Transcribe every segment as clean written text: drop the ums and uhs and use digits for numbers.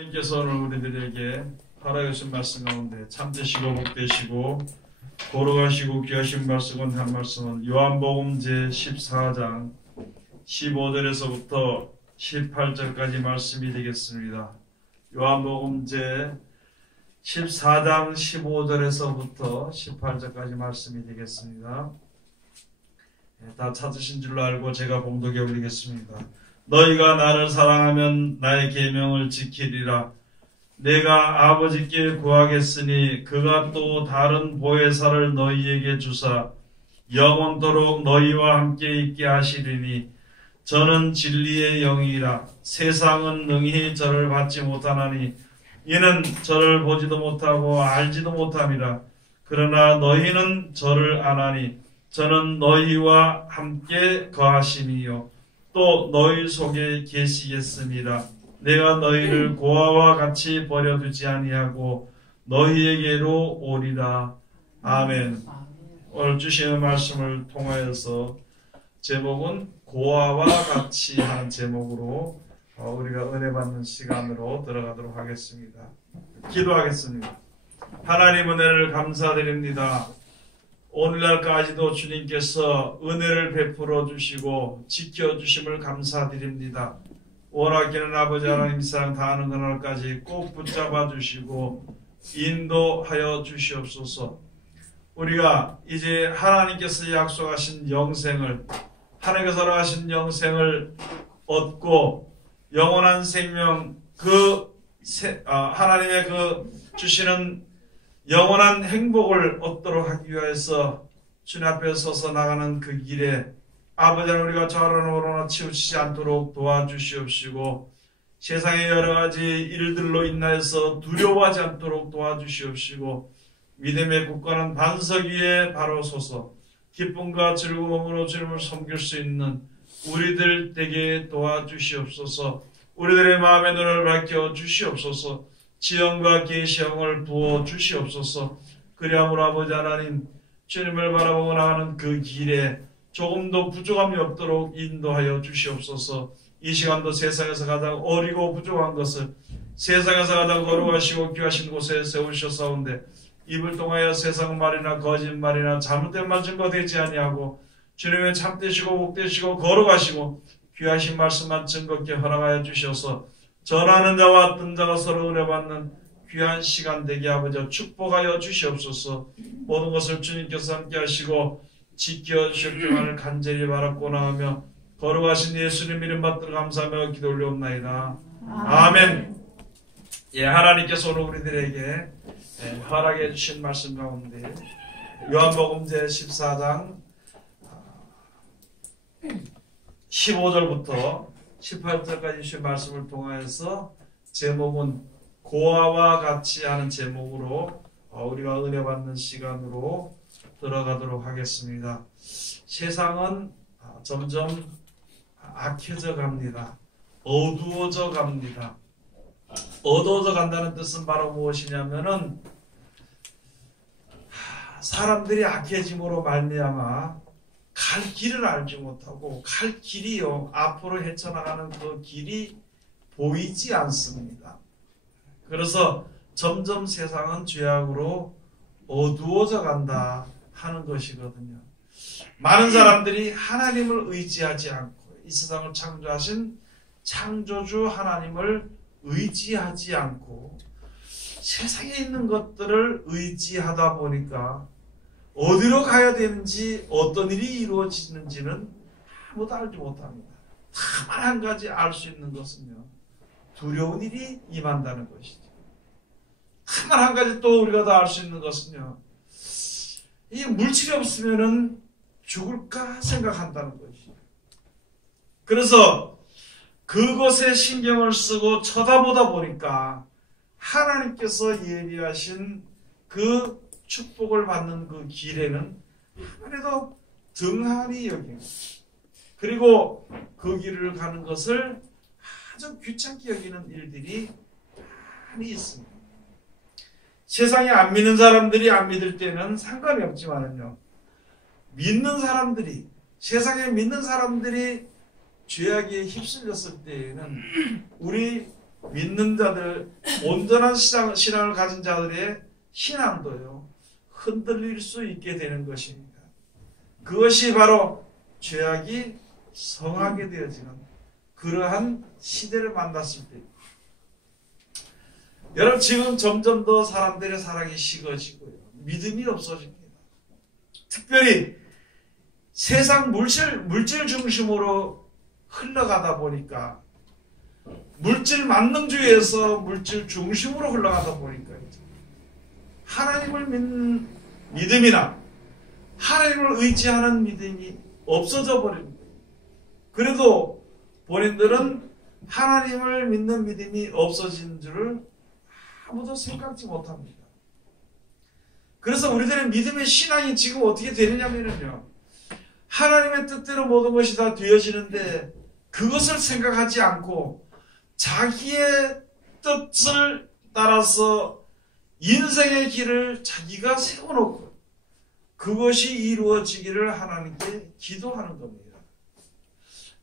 하나님께서 오늘 우리들에게 허락해 주신 말씀 가운데 참되시고 복되시고 거룩하시고 귀하신 말씀은 한 말씀은 요한복음 제14장 15절에서부터 18절까지 말씀이 되겠습니다. 요한복음 제14장 15절에서부터 18절까지 말씀이 되겠습니다. 다 찾으신 줄로 알고 제가 봉독해 올리겠습니다. 너희가 나를 사랑하면 나의 계명을 지키리라. 내가 아버지께 구하겠으니 그가 또 다른 보혜사를 너희에게 주사 영원토록 너희와 함께 있게 하시리니 저는 진리의 영이라. 세상은 능히 저를 받지 못하나니 이는 저를 보지도 못하고 알지도 못함이라. 그러나 너희는 저를 아나니 저는 너희와 함께 거하시니요 또 너희 속에 계시겠습니다. 내가 너희를 고아와 같이 버려두지 아니하고 너희에게로 오리라. 아멘. 오늘 주시는 말씀을 통하여서 제목은 고아와 같이 하는 제목으로 우리가 은혜 받는 시간으로 들어가도록 하겠습니다. 기도하겠습니다. 하나님 은혜를 감사드립니다. 오늘날까지도 주님께서 은혜를 베풀어 주시고 지켜주심을 감사드립니다. 원하기는 아버지 하나님 사랑 다하는 그날까지 꼭 붙잡아 주시고 인도하여 주시옵소서. 우리가 이제 하나님께서 약속하신 영생을, 하나님께서 허락하신 영생을 얻고 영원한 생명, 하나님의 주시는 영원한 행복을 얻도록 하기 위해서 주님 앞에 서서 나가는 그 길에 아버지 하나님 우리가 좌로나 우로나 치우치지 않도록 도와주시옵시고 세상의 여러 가지 일들로 인하여서 두려워하지 않도록 도와주시옵시고 믿음의 굳건한 반석 위에 바로 서서 기쁨과 즐거움으로 주님을 섬길 수 있는 우리들 되게 도와주시옵소서. 우리들의 마음의 눈을 밝혀 주시옵소서. 지형과 계시형을 부어 주시옵소서. 그리함으로 아버지 하나님 주님을 바라보고 나가는 그 길에 조금도 부족함이 없도록 인도하여 주시옵소서. 이 시간도 세상에서 가장 어리고 부족한 것을 세상에서 가장 거룩하시고 귀하신 곳에 세우셨사온데 입을 통하여 세상 말이나 거짓말이나 잘못된 말 증거되지 아니하고 주님의 참되시고 복되시고 거룩하시고 귀하신 말씀만 증거케 허락하여 주셔서 전하는 자와 듣는 자가 서로 은혜받는 귀한 시간 되게 아버지 축복하여 주시옵소서. 모든 것을 주님께서 함께 하시고 지켜주셨기만을 간절히 바랐고나 하며 거룩하신 예수님 이름 받들어 감사하며 기도 올려옵나이다. 아멘. 예, 하나님께서 오늘 우리들에게 허락해 주신 말씀 가운데 요한복음 제14장 15절부터 18절까지 주신 말씀을 통하여서 제목은 고아와 같이 하는 제목으로 우리가 은혜 받는 시간으로 들어가도록 하겠습니다. 세상은 점점 악해져 갑니다. 어두워져 갑니다. 어두워져 간다는 뜻은 바로 무엇이냐면은 사람들이 악해짐으로 말미암아 갈 길을 알지 못하고 갈 길이요 앞으로 헤쳐나가는 그 길이 보이지 않습니다. 그래서 점점 세상은 죄악으로 어두워져 간다 하는 것이거든요. 많은 사람들이 하나님을 의지하지 않고 이 세상을 창조하신 창조주 하나님을 의지하지 않고 세상에 있는 것들을 의지하다 보니까 어디로 가야 되는지 어떤 일이 이루어지는지는 아무도 알지 못합니다. 다만 한 가지 알 수 있는 것은요. 두려운 일이 임한다는 것이죠. 다만 한 가지 또 우리가 다 알 수 있는 것은요. 이 물질이 없으면은 죽을까 생각한다는 것이죠. 그래서 그것에 신경을 쓰고 쳐다보다 보니까 하나님께서 예비하신 그 축복을 받는 그 길에는 아무래도 등한히 여깁니다. 그리고 그 길을 가는 것을 아주 귀찮게 여기는 일들이 많이 있습니다. 세상에 안 믿는 사람들이 안 믿을 때는 상관이 없지만은요. 믿는 사람들이, 세상에 믿는 사람들이 죄악에 휩쓸렸을 때에는 우리 믿는 자들, 온전한 신앙을 가진 자들의 신앙도요, 흔들릴 수 있게 되는 것입니다. 그것이 바로 죄악이 성하게 되어지는 그러한 시대를 만났을 때, 여러분 지금 점점 더 사람들의 사랑이 식어지고요, 믿음이 없어집니다. 특별히 세상 물질 중심으로 흘러가다 보니까, 물질 만능주의에서 물질 중심으로 흘러가다 보니까 하나님을 믿는 믿음이나 하나님을 의지하는 믿음이 없어져 버린 거예요. 그래도 본인들은 하나님을 믿는 믿음이 없어진 줄을 아무도 생각지 못합니다. 그래서 우리들의 믿음의 신앙이 지금 어떻게 되느냐면요, 하나님의 뜻대로 모든 것이 다 되어지는데 그것을 생각하지 않고 자기의 뜻을 따라서 인생의 길을 자기가 세워놓고 그것이 이루어지기를 하나님께 기도하는 겁니다.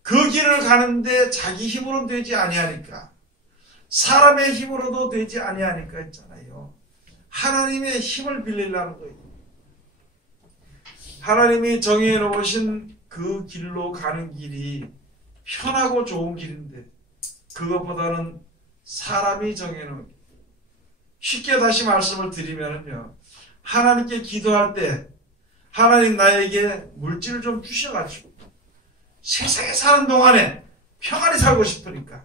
그 길을 가는데 자기 힘으로는 되지 아니하니까, 사람의 힘으로도 되지 아니하니까 있잖아요. 하나님의 힘을 빌리려는 거예요. 하나님이 정해 놓으신 그 길로 가는 길이 편하고 좋은 길인데, 그것보다는 사람이 정해놓은 길. 쉽게 다시 말씀을 드리면요, 하나님께 기도할 때 하나님 나에게 물질을 좀 주셔가지고 세상에 사는 동안에 평안히 살고 싶으니까,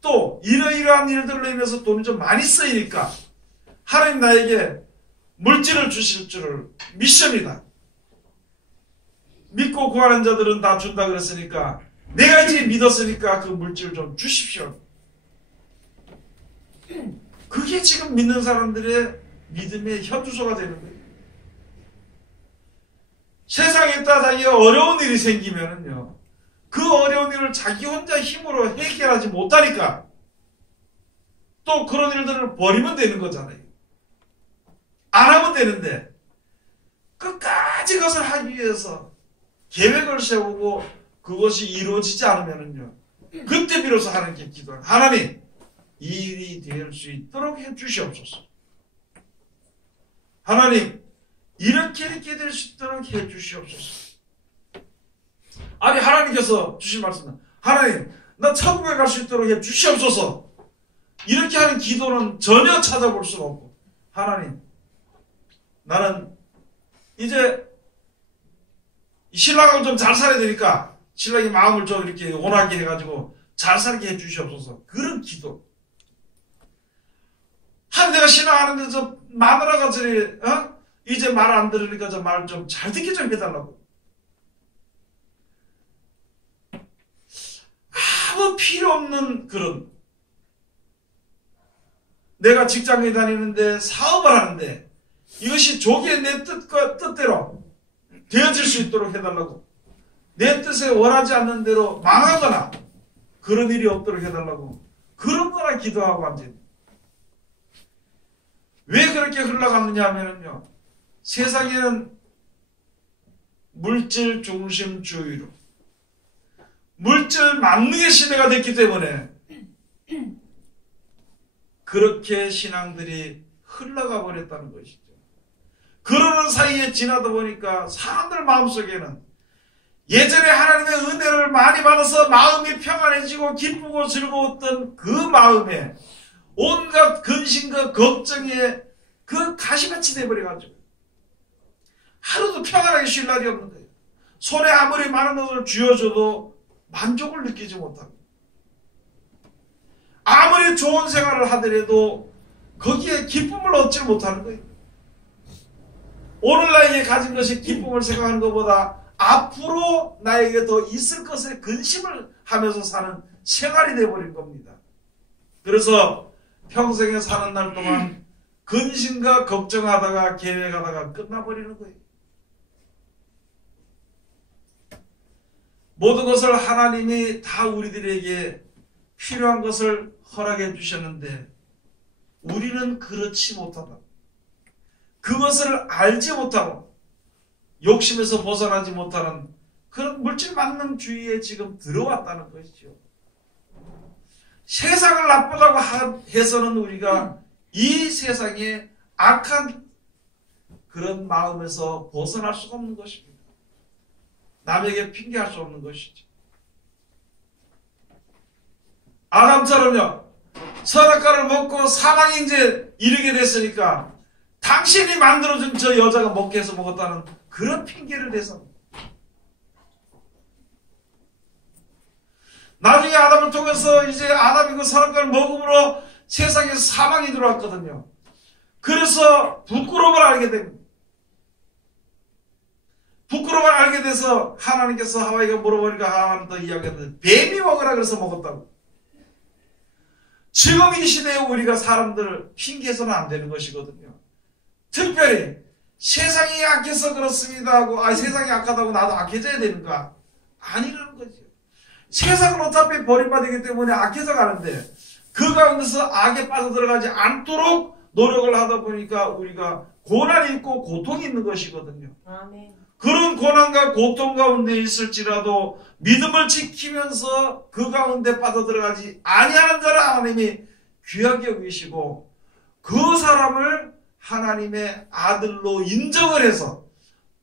또 이러이러한 일들로 인해서 돈이 좀 많이 쓰이니까 하나님 나에게 물질을 주실 줄을 믿습니다. 믿고 구하는 자들은 다 준다 그랬으니까 내가 이제 믿었으니까 그 물질을 좀 주십시오. 그게 지금 믿는 사람들의 믿음의 현주소가 되는 거예요. 세상에 있다 자기가 어려운 일이 생기면은요, 그 어려운 일을 자기 혼자 힘으로 해결하지 못하니까 또 그런 일들을 버리면 되는 거잖아요. 안 하면 되는데 끝까지 그것을 하기 위해서 계획을 세우고 그것이 이루어지지 않으면은요, 그때 비로소 하나님께 기도하는, 하나님 이 일이 될 수 있도록 해주시옵소서. 하나님 이렇게 될 수 있도록 해주시옵소서. 아니 하나님께서 주신 말씀은, 하나님 나 천국에 갈 수 있도록 해주시옵소서. 이렇게 하는 기도는 전혀 찾아볼 수가 없고, 하나님 나는 이제 신랑하고 좀 잘 살아야 되니까 신랑이 마음을 좀 이렇게 온화하게 해가지고 잘 살게 해주시옵소서. 그런 기도. 한 내가 신앙하는데 저 마누라가 저리 이제 말 안 들으니까 저 말 좀 잘 듣게 좀 해달라고. 아무 필요 없는 그런, 내가 직장에 다니는데 사업을 하는데 이것이 조기에 내 뜻대로 되어질 수 있도록 해달라고, 내 뜻에 원하지 않는 대로 망하거나 그런 일이 없도록 해달라고, 그런 거나 기도하고 앉아요. 왜 그렇게 흘러갔느냐 하면요, 세상에는 물질 중심주의로 물질 만능의 시대가 됐기 때문에 그렇게 신앙들이 흘러가 버렸다는 것이죠. 그러는 사이에 지나다 보니까 사람들 마음속에는 예전에 하나님의 은혜를 많이 받아서 마음이 평안해지고 기쁘고 즐거웠던 그 마음에 온갖 근심과 걱정에 그 가시밭이 돼버려가지고 하루도 평안하게 쉴 날이 없는 거예요. 손에 아무리 많은 것을 쥐어줘도 만족을 느끼지 못하고, 아무리 좋은 생활을 하더라도 거기에 기쁨을 얻지 못하는 거예요. 오늘 나에게 가진 것이 기쁨을 생각하는 것보다 앞으로 나에게 더 있을 것에 근심을 하면서 사는 생활이 되어버린 겁니다. 그래서 평생에 사는 날 동안 근심과 걱정하다가 계획하다가 끝나버리는 거예요. 모든 것을 하나님이 다 우리들에게 필요한 것을 허락해 주셨는데 우리는 그렇지 못하다. 그것을 알지 못하고 욕심에서 벗어나지 못하는 그런 물질 만능주의에 지금 들어왔다는 것이죠. 세상을 나쁘다고 해서는 우리가 이 세상의 악한 그런 마음에서 벗어날 수가 없는 것입니다. 남에게 핑계할 수 없는 것이죠. 아담처럼요, 선악과를 먹고 사망에 이제 이르게 됐으니까 당신이 만들어준 저 여자가 먹게 해서 먹었다는 그런 핑계를 대서 나중에 아담을 통해서 이제 아담이 그 선악과를 먹음으로 세상에 사망이 들어왔거든요. 그래서 부끄러움을 알게 됩니다. 부끄러움을 알게 돼서 하나님께서 하와이가 물어보니까 하와는 더 이야기했는데 뱀이 먹으라 그래서 먹었다고. 지금 이 시대에 우리가 사람들을 핑계해서는 안 되는 것이거든요. 특별히 세상이 약해서 그렇습니다 하고 세상이 약하다고 나도 약해져야 되는가? 아니라는 거죠. 세상은 어차피 버림받기 때문에 악해져 가는데 그 가운데서 악에 빠져들어가지 않도록 노력을 하다 보니까 우리가 고난이 있고 고통이 있는 것이거든요. 아멘. 그런 고난과 고통 가운데 있을지라도 믿음을 지키면서 그 가운데 빠져들어가지 아니하는 자를 하나님이 귀하게 여기시고 그 사람을 하나님의 아들로 인정을 해서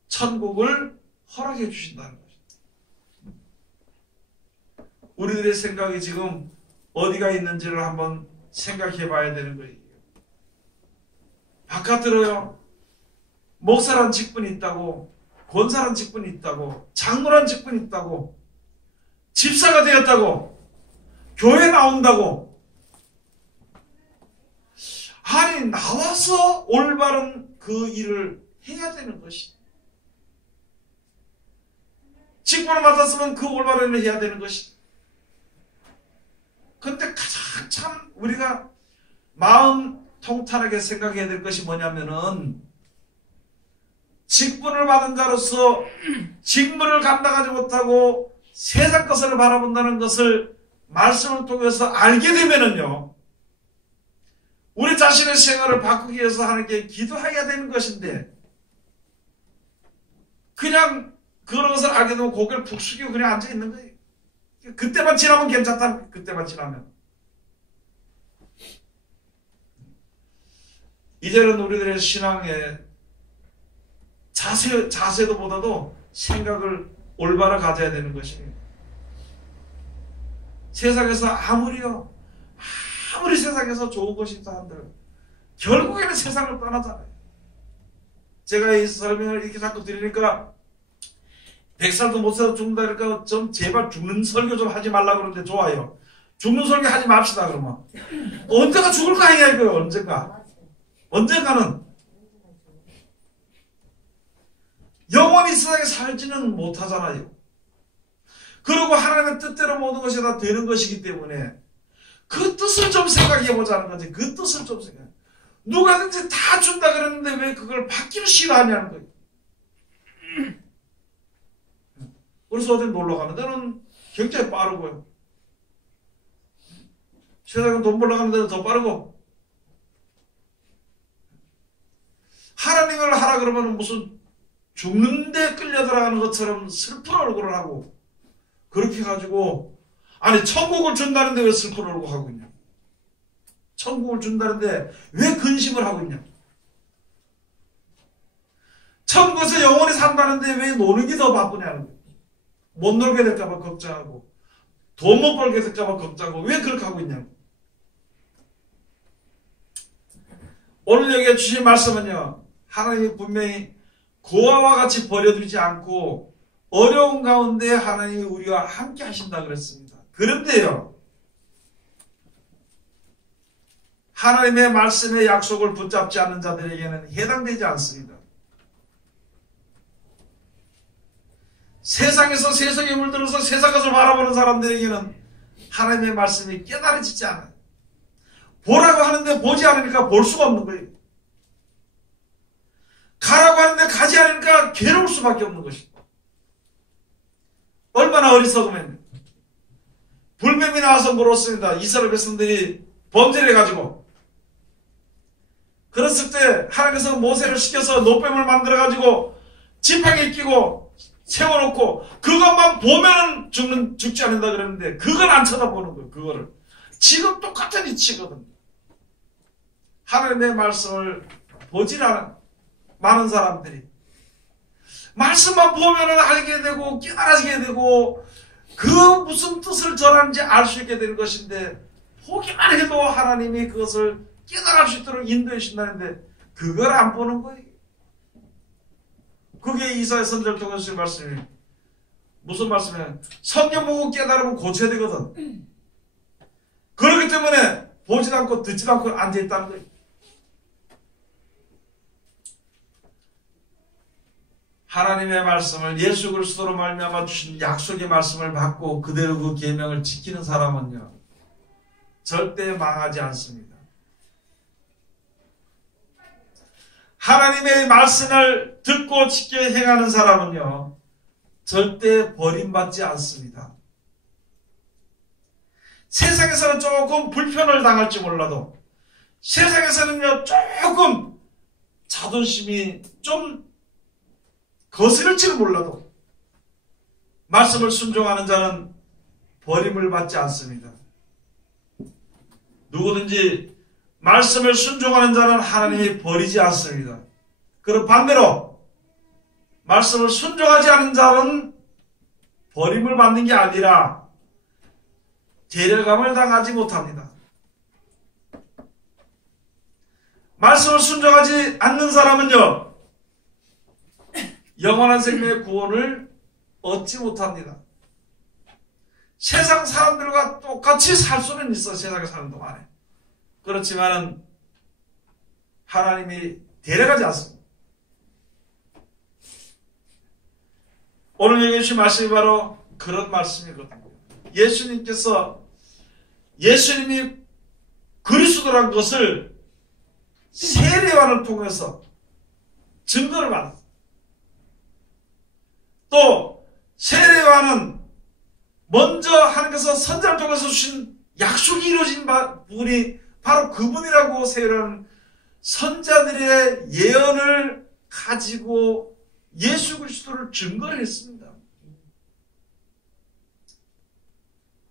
천국을 허락해 주신다는 것입니다. 우리들의 생각이 지금 어디가 있는지를 한번 생각해 봐야 되는 거예요. 바깥으로요, 목사란 직분이 있다고, 권사란 직분이 있다고, 장로란 직분이 있다고, 집사가 되었다고, 교회 나온다고. 아니, 나와서 올바른 그 일을 해야 되는 것이. 직분을 맡았으면 그 올바른 일을 해야 되는 것이. 근데 가장 참 우리가 마음 통탄하게 생각해야 될 것이 뭐냐면은 직분을 받은 자로서 직무를 감당하지 못하고 세상 것을 바라본다는 것을 말씀을 통해서 알게 되면은요, 우리 자신의 생활을 바꾸기 위해서 하나님께 기도해야 되는 것인데 그냥 그런 것을 알게 되면 고개를 푹 숙이고 그냥 앉아 있는 거예요. 그때만 지나면 괜찮다. 그때만 지나면. 이제는 우리들의 신앙의 자세도보다도 생각을 올바로 가져야 되는 것입니다. 세상에서 아무리 세상에서 좋은 것이 있다 한들 결국에는 세상을 떠나잖아요. 제가 이 설명을 이렇게 자꾸 드리니까 100살도 못 살아 죽는다 그러니까 좀 제발 죽는 설교 좀 하지 말라 그러는데 좋아요. 죽는 설교 하지 맙시다 그러면. 언제가 죽을 거 아니야 이거요. 언젠가는 영원히 이 세상에 살지는 못하잖아요. 그리고 하나님의 뜻대로 모든 것이 다 되는 것이기 때문에 그 뜻을 좀 생각해 보자는 거지. 그 뜻을 좀 생각해. 누가든지 다 준다 그랬는데 왜 그걸 받기를 싫어하냐는 거예요. 그래서 어디 놀러 가는 데는 굉장히 빠르고요. 세상은 돈 벌러 가는 데는 더 빠르고. 하나님을 하라 그러면 무슨 죽는데 끌려 들어가는 것처럼 슬픈 얼굴을 하고 그렇게 해가지고 아니 천국을 준다는데 왜 슬픈 얼굴 하고 있냐. 천국을 준다는데 왜 근심을 하고 있냐. 천국에서 영원히 산다는데 왜 노는 게 더 바쁘냐는 거예요. 못 놀게 될까봐 걱정하고 돈 못 벌게 될까봐 걱정하고 왜 그렇게 하고 있냐고. 오늘 여기에 주신 말씀은요, 하나님이 분명히 고아와 같이 버려두지 않고 어려운 가운데 하나님이 우리와 함께 하신다 그랬습니다. 그런데요, 하나님의 말씀의 약속을 붙잡지 않는 자들에게는 해당되지 않습니다. 세상에서 세상에 물들어서 세상 것을 바라보는 사람들에게는 하나님의 말씀이 깨달아지지 않아요. 보라고 하는데 보지 않으니까 볼 수가 없는 거예요. 가라고 하는데 가지 않으니까 괴로울 수밖에 없는 것입니다. 얼마나 어리석으면 불뱀이 나와서 물었습니다. 이스라엘 백성들이 범죄를 해가지고. 그랬을 때 하나님께서 모세를 시켜서 노뱀을 만들어가지고 지팡이에 끼고 세워놓고 그것만 보면은 죽지 않는다 그랬는데 그걸 안 쳐다보는 거예요. 그거를 지금 똑같은 이치거든요. 하나님의 말씀을 보질 않은 많은 사람들이 말씀만 보면은 알게 되고 깨달아지게 되고 그 무슨 뜻을 전하는지 알 수 있게 되는 것인데 보기만 해도 하나님이 그것을 깨달을 수 있도록 인도해 주신다는데 그걸 안 보는 거예요. 그게 이사야 선지자를 통해서 말씀이 무슨 말씀이에요? 성경 보고 깨달으면 고쳐야 되거든. 그렇기 때문에 보지도 않고 듣지도 않고 앉아있다는 거예요. 하나님의 말씀을 예수 그리스도로 말미암아 주신 약속의 말씀을 받고 그대로 그 계명을 지키는 사람은요 절대 망하지 않습니다. 하나님의 말씀을 듣고 지켜 행하는 사람은요 절대 버림받지 않습니다. 세상에서는 조금 불편을 당할지 몰라도 세상에서는요 조금 자존심이 좀 거스를지는 몰라도 말씀을 순종하는 자는 버림을 받지 않습니다. 누구든지 말씀을 순종하는 자는 하나님이 버리지 않습니다. 그럼 반대로 말씀을 순종하지 않는 자는 버림을 받는 게 아니라 데려감을 당하지 못합니다. 말씀을 순종하지 않는 사람은요 영원한 생명의 구원을 얻지 못합니다. 세상 사람들과 똑같이 살 수는 있어 세상에 사는 동안에. 그렇지만은 하나님이 데려가지 않습니다. 오늘 여기 주신 말씀이 바로 그런 말씀이거든요. 예수님께서 예수님이 그리스도란 것을 세례요한을 통해서 증거를 받았습니다. 또 세례요한은 먼저 하나님께서 선지자를 통해서 주신 약속이 이루어진 분이 바로 그분이라고 세례요한은 선지자들의 예언을 가지고 예수 그리스도를 증거를 했습니다.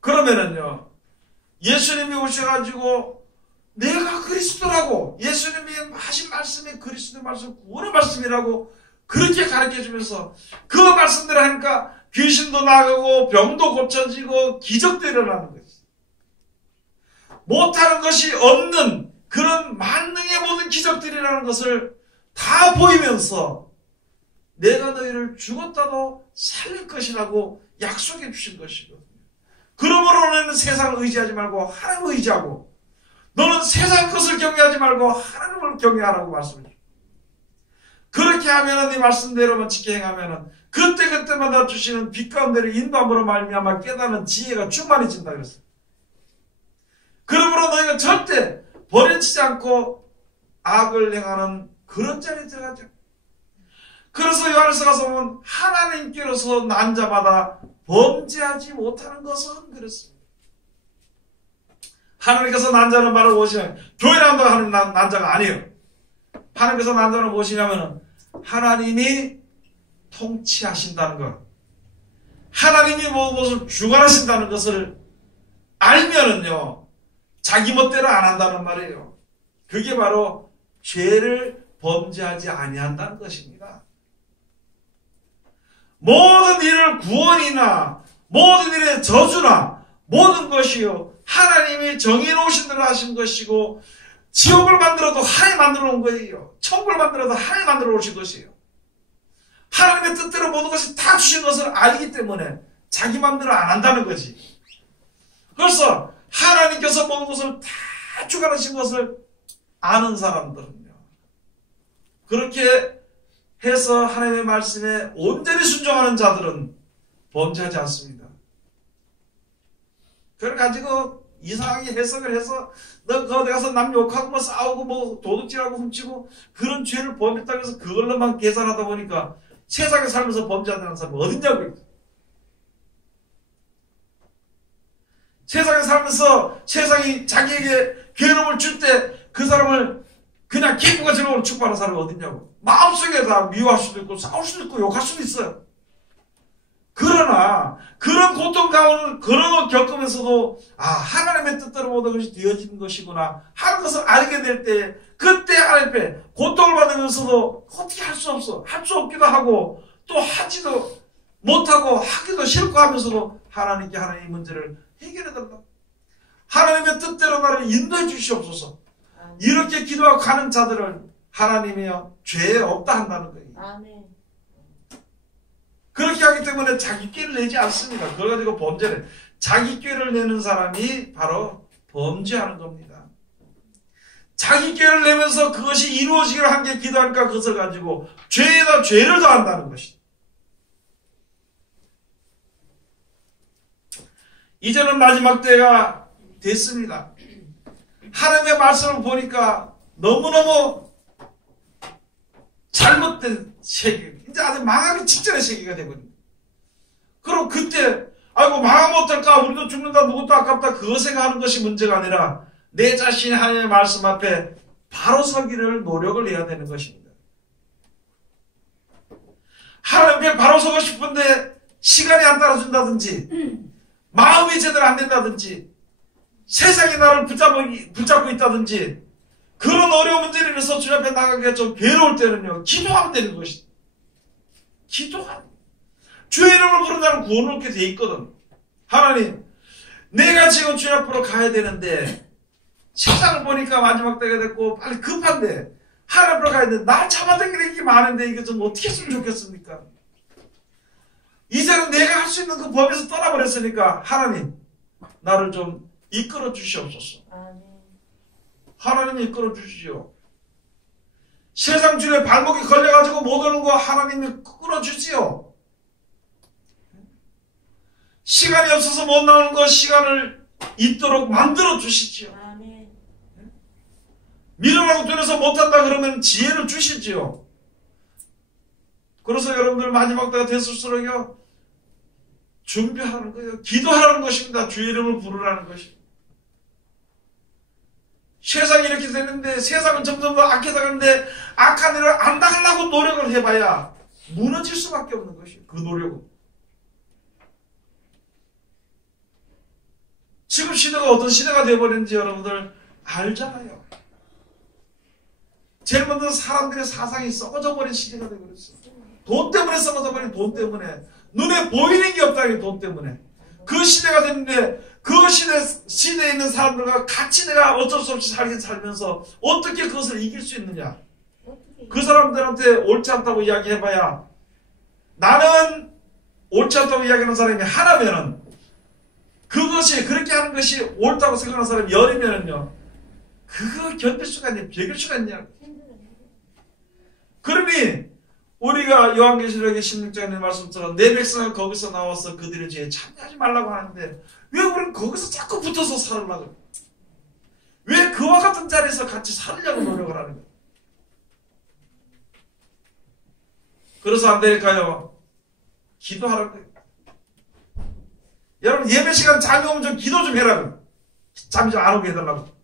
그러면은요 예수님이 오셔가지고 내가 그리스도라고 예수님이 하신 말씀이 그리스도의 말씀 구원의 말씀이라고 그렇게 가르쳐주면서 그 말씀대로 하니까 귀신도 나가고 병도 고쳐지고 기적도 일어나는 거지. 못하는 것이 없는 그런 만능의 모든 기적들이라는 것을 다 보이면서 내가 너희를 죽었다도 살릴 것이라고 약속해 주신 것이거든요. 그러므로 너는 세상을 의지하지 말고 하나님을 의지하고 너는 세상 것을 경외하지 말고 하나님을 경외하라고 말씀해 주십니다. 그렇게 하면은 네 말씀대로만 지켜 행하면은 그때그때마다 주시는 빛 가운데를 인도함으로 말미암아 깨닫는 지혜가 충만해진다 그랬어요. 그러므로 너희가 절대 버려치지 않고 악을 행하는 그런 자리에 들어가죠. 그래서 요한에서 가서 보면 하나님께로서 난 자마다 범죄하지 못하는 것은 그렇습니다. 하나님께서 난 자는 바로 무엇이냐? 교회 나온다고 하는 난 자가 아니에요. 하나님께서 난 자는 무엇이냐면 하나님이 통치하신다는 것, 하나님이 모든 것을 주관하신다는 것을 알면은요 자기 멋대로 안 한다는 말이에요. 그게 바로 죄를 범죄하지 아니한다는 것입니다. 모든 일을 구원이나 모든 일의 저주나 모든 것이요 하나님이 정해놓으신 대로 하신 것이고 지옥을 만들어도 하나님 만들어 놓은 거예요. 천국을 만들어도 하나님 만들어 놓으신 것이에요. 하나님의 뜻대로 모든 것이 다 주신 것을 알기 때문에 자기 마음대로 안 한다는 거지. 그래서 하나님께서 모든 것을 다 주관하신 것을 아는 사람들은요 그렇게 해서 하나님의 말씀에 온전히 순종하는 자들은 범죄하지 않습니다. 그걸 가지고 이상하게 해석을 해서 너 거기 가서 남 욕하고 뭐 싸우고 뭐 도둑질하고 훔치고 그런 죄를 범했다고 해서 그걸로만 계산하다 보니까 세상에 살면서 범죄한다는 사람이 어딨냐고요. 세상에 살면서 세상이 자기에게 괴로움을 줄 때 그 사람을 그냥 기쁨과 즐거움으로 축복하는 사람이 어딨냐고. 마음속에 다 미워할 수도 있고 싸울 수도 있고 욕할 수도 있어요. 그러나 그런 고통 가운데 그런 걸 겪으면서도 하나님의 뜻대로 모든 것이 되어지는 것이구나 하는 것을 알게 될 때 그때 하나님 앞에 고통을 받으면서도 어떻게 할 수 없어. 할 수 없기도 하고 또 하지도 못하고 하기도 싫고 하면서도 하나님께 하나님의 문제를 해결해달라. 하나님의 뜻대로 나를 인도해 주시옵소서. 이렇게 기도하고 가는 자들을 하나님이여 죄에 없다 한다는 거예요. 아멘. 그렇게 하기 때문에 자기 꾀를 내지 않습니다. 그걸 가지고 범죄를. 자기 꾀를 내는 사람이 바로 범죄하는 겁니다. 자기 꾀를 내면서 그것이 이루어지기를 한 게 기도하니까 그것을 가지고 죄에다 죄를 더한다는 것이다. 이제는 마지막 때가 됐습니다. 하나님의 말씀을 보니까 너무너무 잘못된 세계, 이제 아주 망하기 직전의 세계가 되거든요. 그럼 그때 아이고 망하면 어떨까, 우리도 죽는다, 누구도 아깝다, 그거 생각하는 것이 문제가 아니라 내 자신이 하나님의 말씀 앞에 바로 서기를 노력을 해야 되는 것입니다. 하나님 앞에 바로 서고 싶은데 시간이 안 따라준다든지 마음이 제대로 안 된다든지 세상이 나를 붙잡고 있다든지 그런 어려운 문제를 인해서 주님 앞에 나가기가 좀 괴로울 때는요, 기도하면 되는 것이다. 기도하면. 주의 이름을 부른다는 구원을 얻게 돼 있거든. 하나님, 내가 지금 주님 앞으로 가야 되는데 세상을 보니까 마지막 때가 됐고 빨리 급한데 하나님 앞으로 가야 되는데 날 잡아당기는 게 많은데 이거 좀 어떻게 했으면 좋겠습니까? 이제는 내가 할 수 있는 그 범위에서 떠나버렸으니까 하나님, 나를 좀 이끌어 주시옵소서. 하나님이 이끌어 주시오. 세상 줄에 발목이 걸려가지고 못 오는 거 하나님이 끌어주지요. 시간이 없어서 못 나오는 거 시간을 있도록 만들어 주시지요. 미련하고 둔해서 못한다 그러면 지혜를 주시지요. 그래서 여러분들 마지막 때가 됐을수록요, 준비하는 거예요. 기도하는 것입니다. 주의 이름을 부르라는 것입니다. 세상이 이렇게 되는데, 세상은 점점 더 악해져가는데 악한 일을 안 당하려고 노력을 해봐야 무너질 수밖에 없는 것이에요. 그 노력은. 지금 시대가 어떤 시대가 되어버렸는지 여러분들 알잖아요. 제일 먼저 사람들의 사상이 썩어져 버린 시대가 되어버렸어요. 돈 때문에 썩어져 버린, 돈 때문에. 눈에 보이는 게 없다니, 돈 때문에. 그 시대가 됐는데 그 시대에 있는 사람들과 같이 내가 어쩔 수 없이 살면서 어떻게 그것을 이길 수 있느냐. 그 사람들한테 옳지 않다고 이야기해봐야, 나는 옳지 않다고 이야기하는 사람이 하나면은, 그것이 그렇게 하는 것이 옳다고 생각하는 사람이 열이면은요, 그거 견딜 수가 있냐, 베길 수가 있냐. 그러니 우리가 요한계시록의 16장에 있는 말씀처럼 내 백성은 거기서 나와서 그들의 죄에 참여하지 말라고 하는데 왜 우리는 거기서 자꾸 붙어서 살으려고, 왜 그와 같은 자리에서 같이 살려고 노력을 하는 거예요. 그래서 안 될까요? 기도하라는 거예요. 여러분, 예배 시간 잠이 오면 좀 기도 좀 해라고. 잠이 좀 안 오게 해달라고.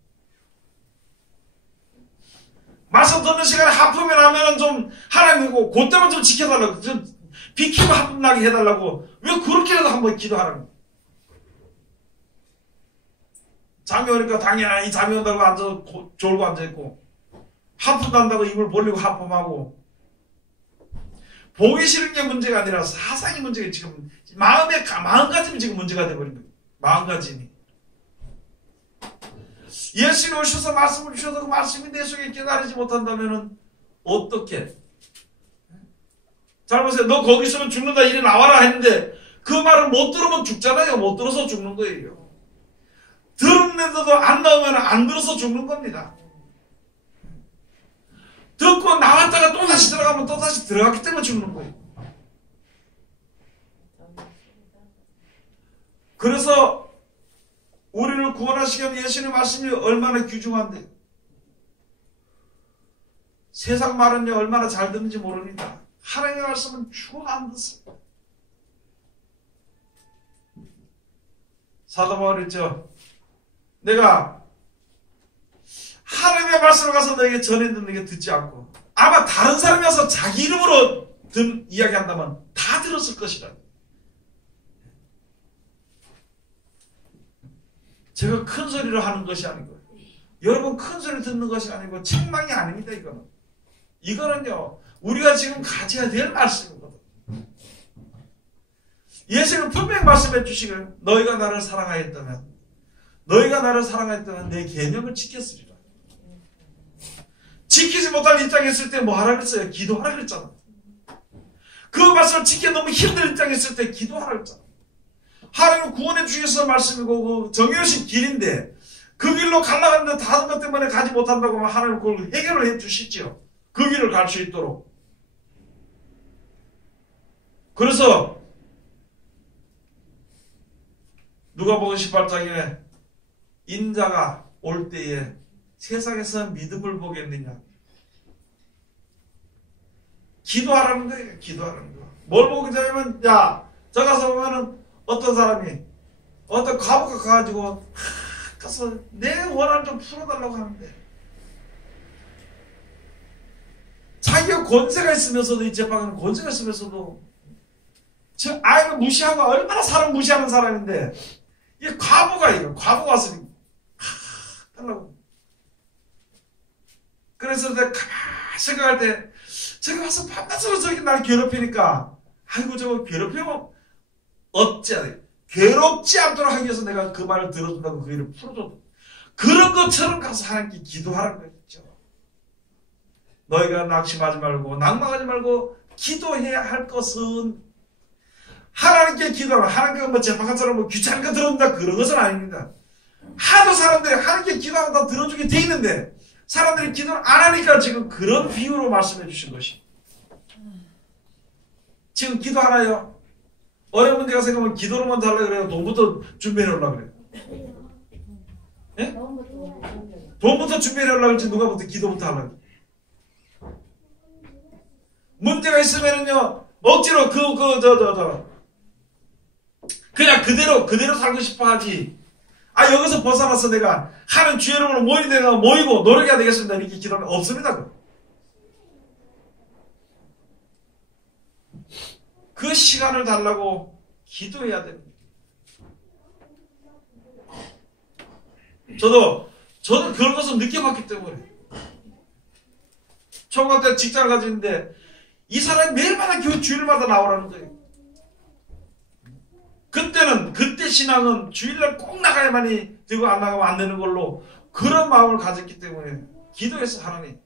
말씀 듣는 시간에 하품이 나면은 좀 하나님이고 그때만 좀 지켜달라고, 좀 비키고 하품 나게 해달라고. 왜 그렇게라도 한번 기도하라고. 잠이 오니까 당연히 잠이 온다고 졸고 앉아있고, 하품 난다고 입을 벌리고 하품하고. 보기 싫은 게 문제가 아니라 사상이 문제가, 지금 마음가짐이 지금 문제가 되어버린 거예요. 마음가짐이. 예수님 오셔서 말씀을 주셔서 그 말씀이 내 속에 깨달지 못한다면은 어떻게? 잘 보세요. 너 거기 있으면 죽는다, 이리 나와라 했는데 그 말을 못 들으면 죽잖아요. 못 들어서 죽는 거예요. 들었는데도 안 나오면 안 들어서 죽는 겁니다. 듣고 나왔다가 또 다시 들어가면 또 다시 들어갔기 때문에 죽는 거예요. 그래서 우리를 구원하시기 위한 예수님의 말씀이 얼마나 귀중한데, 세상 말은요 얼마나 잘 듣는지 모릅니다. 하나님의 말씀은 죽어가 안 듣습니다. 사도 바울이 했죠. 내가 하나님의 말씀을 가서 너에게 전했는데 너에게 듣지 않고, 아마 다른 사람이 와서 자기 이름으로 이야기한다면 다 들었을 것이라. 제가 큰 소리로 하는 것이 아니고, 여러분 큰 소리 듣는 것이 아니고 책망이 아닙니다. 이거는요 우리가 지금 가져야 될 말씀이거든. 예수는 분명히 말씀해 주시길, 너희가 나를 사랑하였다면 내 계명을 지켰으리라. 지키지 못할 입장에 있을 때 뭐 하라 그랬어요? 기도하라 그랬잖아. 그 말씀을 지켜 너무 힘든 입장에 있을 때 기도하라 그랬잖아. 하나님은 구원해 주셔서 말씀이고 그 정의로우신 길인데 그 길로 가려고 하는데 다른 것 때문에 가지 못한다고 하면 하나님 그걸 해결을 해 주시죠. 그 길을 갈 수 있도록. 그래서 누가복음 18장에 인자가 올 때에 세상에서 믿음을 보겠느냐. 기도하라는 거예요. 기도하라는 거. 뭘 보고 기도하냐면, 야, 저 가서 보면은 어떤 사람이 어떤 과부가 가가지고 가서 내 원한을 좀 풀어달라고 하는데, 자기가 권세가 있으면서도, 이 재판은 권세가 있으면서도 저 아이를 무시하고, 얼마나 사람 무시하는 사람인데 이 과부가 와서 달라고. 그래서 내가 가만히 생각할 때, 저기 와서 밤낮으로 저기 날 괴롭히니까, 아이고 저거 괴롭히면 괴롭지 않도록 하기 위해서 내가 그 말을 들어준다고 그 일을 풀어줬다. 그런 것처럼 가서 하나님께 기도하라는 거죠. 너희가 낙심하지 말고 낭망하지 말고 기도해야 할 것은, 하나님께 기도하면 하나님께 뭐 재판관처럼 뭐 귀찮은 거 들어온다 그런 것은 아닙니다. 하도 사람들이 하나님께 기도하면 다 들어주게 돼 있는데 사람들이 기도를 안 하니까 지금 그런 비유로 말씀해 주신 것이. 지금 기도하나요? 어려운 데가 생각하면 기도로만 달라고 그래요? 돈부터 준비해 오려고 그래요? 예? 돈부터 준비해 오려고 그러지 누가 부터 기도부터 하려고. 문제가 있으면은요 억지로 그냥 그대로 살고 싶어 하지. 아, 여기서 벗어나서 내가 하는 주의 이름으로 내가 모이고 노력해야 되겠습니다. 이렇게 기도하면 없습니다. 그 시간을 달라고 기도해야 됩니다. 저도 그런 것을 느껴봤기 때문에. 초등학교 때 직장을 가지는데 이 사람이 매일마다 주일마다 나오라는 거예요. 그때 신앙은 주일날 꼭 나가야만이 되고 안 나가면 안 되는 걸로 그런 마음을 가졌기 때문에 기도해서 하나님,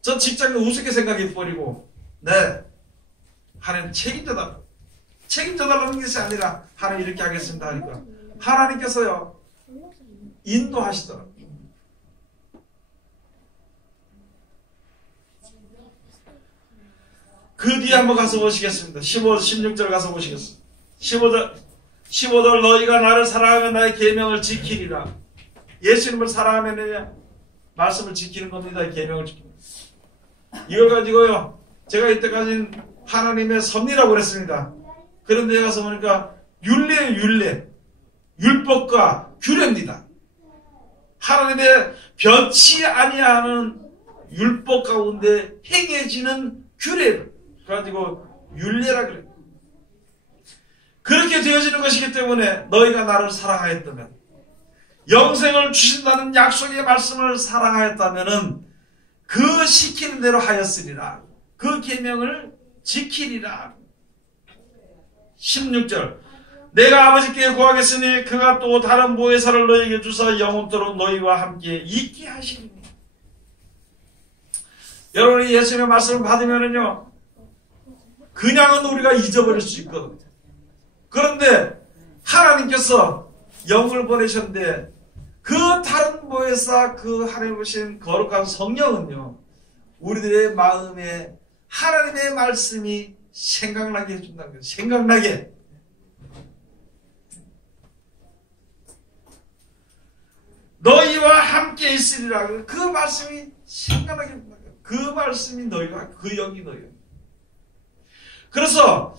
저 직장을 우습게 생각해버리고, 네, 하나님 책임져달라는 것이 아니라 하나님 이렇게 하겠습니다 하니까 하나님께서요 인도하시더라고요. 그 뒤에 한번 가서 보시겠습니다. 16절 가서 보시겠습니다. 15절 너희가 나를 사랑하면 나의 계명을 지키리라. 예수님을 사랑하면 말씀을 지키는 겁니다. 계명을 지킵니다. 이걸 가지고요 제가 이때까지는 하나님의 섭리라고 그랬습니다. 그런데 가서 보니까 율례예요. 율법과 규례입니다. 하나님의 변치 아니하는 율법 가운데 행해지는 규례를 가지고 율례라 그래요. 그렇게 되어지는 것이기 때문에 너희가 나를 사랑하였다면, 영생을 주신다는 약속의 말씀을 사랑하였다면은 그 시키는 대로 하였으리라. 그 계명을 지키리라. 16절 내가 아버지께 구하겠으니 그가 또 다른 보혜사를 너희에게 주사 영원토록 너희와 함께 있게 하시리니. 여러분이 예수님의 말씀을 받으면은요 그냥은 우리가 잊어버릴 수 있거든요. 그런데 하나님께서 영을 보내셨는데 그 다른 보혜사, 그 하나님 오신 거룩한 성령은요 우리들의 마음에 하나님의 말씀이 생각나게 해준다는 거예요. 생각나게. 너희와 함께 있으리라. 그 말씀이 생각나게 해준다는 거예요. 그 말씀이 너희가, 그 영이 너희가. 그래서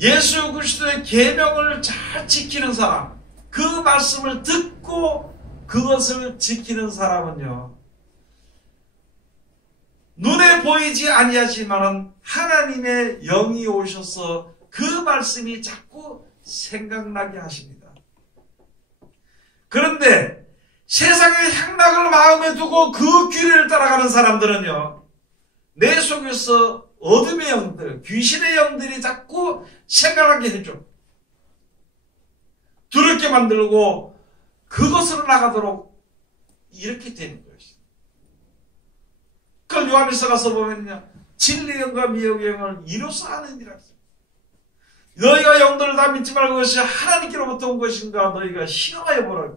예수 그리스도의 계명을 잘 지키는 사람, 그 말씀을 듣고 그것을 지키는 사람은요 눈에 보이지 아니하지만 하나님의 영이 오셔서 그 말씀이 자꾸 생각나게 하십니다. 그런데 세상의 향락을 마음에 두고 그 규례를 따라가는 사람들은요, 내 속에서 어둠의 영들, 귀신의 영들이 자꾸 생각하게 해줘. 두렵게 만들고 그것으로 나가도록 이렇게 되는 것이죠. 그걸 요한일서 가서 보면요, 진리의 영과 미혹의 영을 이로써 아느니라. 너희가 영들을 다 믿지 말고 그것이 하나님께로부터 온 것인가 너희가 시험하여 보라.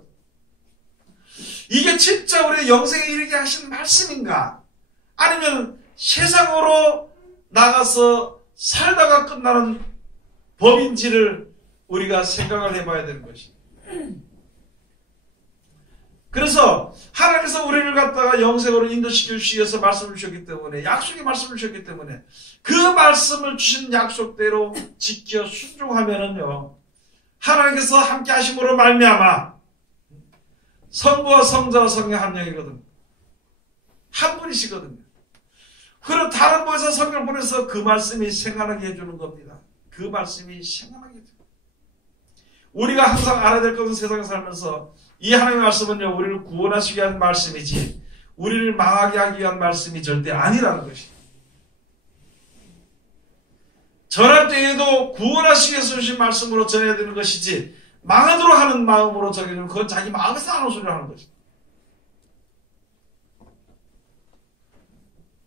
이게 진짜 우리 영생에 이르게 하신 말씀인가? 아니면 세상으로 나가서 살다가 끝나는 법인지를 우리가 생각을 해봐야 되는 것입니다. 그래서 하나님께서 우리를 갖다가 영생으로 인도시켜 주시기 위해서 말씀을 주셨기 때문에, 약속의 말씀을 주셨기 때문에 그 말씀을 주신 약속대로 지켜 순종하면은요, 하나님께서 함께 하심으로 말미암아 성부와 성자와 성령 한 명이거든요. 한 분이시거든요. 그럼 다른 곳에서 성경을 보내서 그 말씀이 생각나게 해주는 겁니다. 그 말씀이 생각나게 해주는 겁니다. 우리가 항상 알아야 될 것은 세상에 살면서 이 하나님의 말씀은요, 우리를 구원하시기 위한 말씀이지 우리를 망하게 하기 위한 말씀이 절대 아니라는 것입니다. 전할 때에도 구원하시기 위해서 주신 말씀으로 전해야 되는 것이지 망하도록 하는 마음으로 전해주면 그건 자기 마음에서 하는 소리를 하는 것입니다.